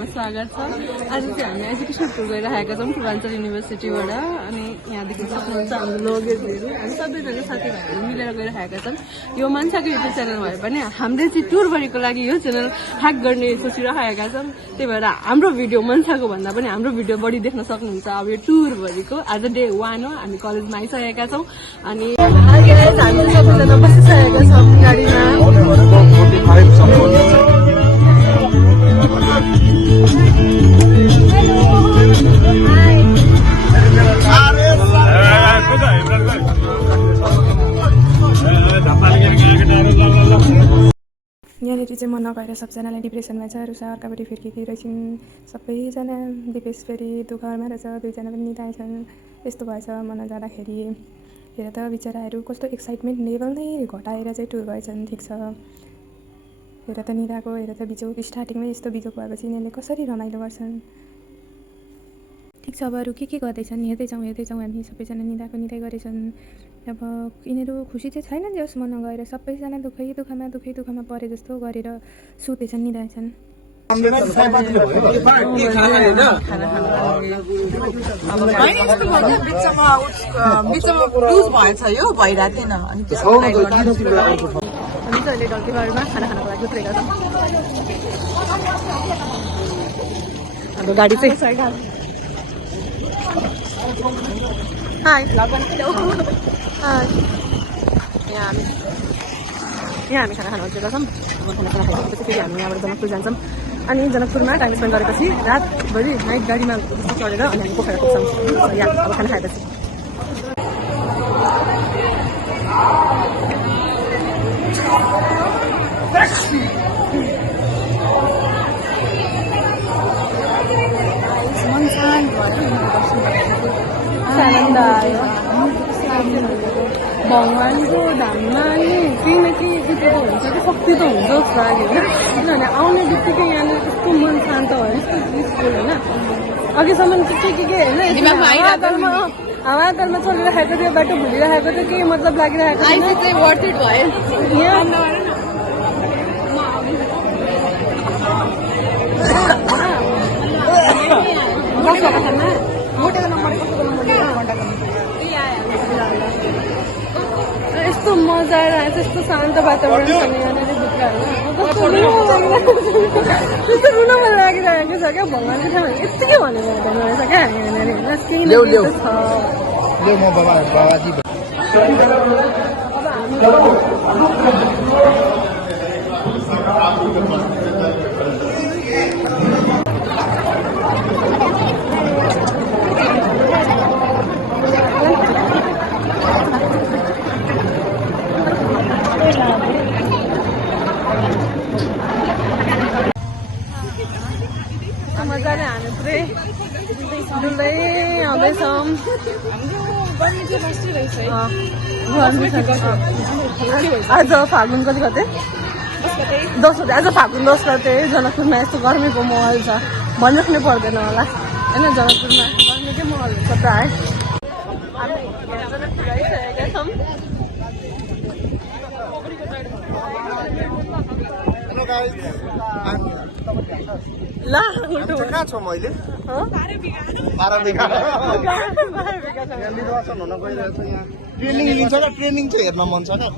भिडियोमा स्वागत छ। आज चाहिँ हामी एजुकेसन टुर गइरहेका छौँ पूर्वाञ्चल युनिभर्सिटीबाट। अनि यहाँदेखि सक्नुहुन्छ हाम्रो लगेजहरू हामी सबैजना साथीभाइहरू मिलेर गइरहेका छौँ। यो मान्छेको युट्युब च्यानल भए पनि हामीले चाहिँ टुरभरिको लागि यो च्यानल ह्याक गर्ने सोचिरहेका छौँ। त्यही भएर हाम्रो भिडियो मान्छेको भन्दा पनि हाम्रो भिडियो बढी देख्न सक्नुहुन्छ। अब यो टुरभरिको आज डे 1 हो, हामी कलेजमा आइसकेका छौँ। अनि हामी सबैजना बसिसकेका छौँ गाडीमा। यहाँनिर चाहिँ म नगएर सबजनालाई डिप्रेसनमा छ। रुसा अर्कापट्टि फिर्किँदै रहेछन् सबैजना। दिपेश फेरि दुःखमा रहेछ, दुईजना पनि निदाएछन्। यस्तो भएछ म नजाँदाखेरि। हेर त बिचराहरू कस्तो एक्साइटमेन्ट लेभल नै घटाएर चाहिँ टुर भएछन्। ठिक छ, हेर त निदाएको, हेर त बिजोक। स्टार्टिङमै यस्तो बिजोक भएपछि यिनीहरूले कसरी रमाइलो गर्छन्। ठिक छ, अब अरू के गर्दैछन् हेर्दै जाउँ हामी। सबैजना निदाइ गरेछन्। अब यिनीहरू खुसी चाहिँ छैनन् जस म नगएर। सबैजना दुःखमा परे जस्तो गरेर सुतेछन्, निदाएछन्। अहिले डल्टीबारमा खाना खानको लागि उत्रेका छौँ। अब गाडी चाहिँ हाई यहाँ हामी खाना खान उत्रेका छौँ। खाना खाइसकेपछि फेरि हामी यहाँबाट जनकपुर जान्छौँ। अनि जनकपुरमा टाइम स्पेन्ड गरेपछि रातभरि नाइट गाडीमा चढेर अनि हामी पोखरा पुग्छौँ। यहाँ अब खाना खाएपछि भगवानको धाममा नि केही न केही जितेको हुन्छ कि शक्ति त हुन्छ जस्तो लाग्यो होइन। किनभने आउने बित्तिकै यहाँनिर कस्तो मन शान्त भयो, यस्तो पिसफुल होइन। अघिसम्म के होइन, हावाकालमा चलिरहेको थियो, बाटो भुलिरहेको थियो, केही मतलब लागिरहेको यस्तो मजा आइरहेको छ। यस्तो शान्त वातावरण छ यहाँनिर त्यस्तो रुन मन लागिरहेको छ क्या। भगवान्को ठाउँमा यत्तिकै भनेको हुँदैन रहेछ क्या यहाँनिर। केही न केही मजाले हामी पुरै डुल्दै आउँदैछौँ। आज फागुन कति गते? 10 गते। आज फागुन 10 गते जनकपुरमा यस्तो गर्मीको माहौल छ, भनिराख्नै पर्दैन होला होइन। जनकपुरमा गर्मीकै माहौल हुन्छ प्रायः। हामी जनकपुर आइसकेका छौँ। ला उल्टो कहाँ छौ मैले? ट्रेनिङ लिन्छ क्या, ट्रेनिङ चाहिँ हेर्न मन छ क्या।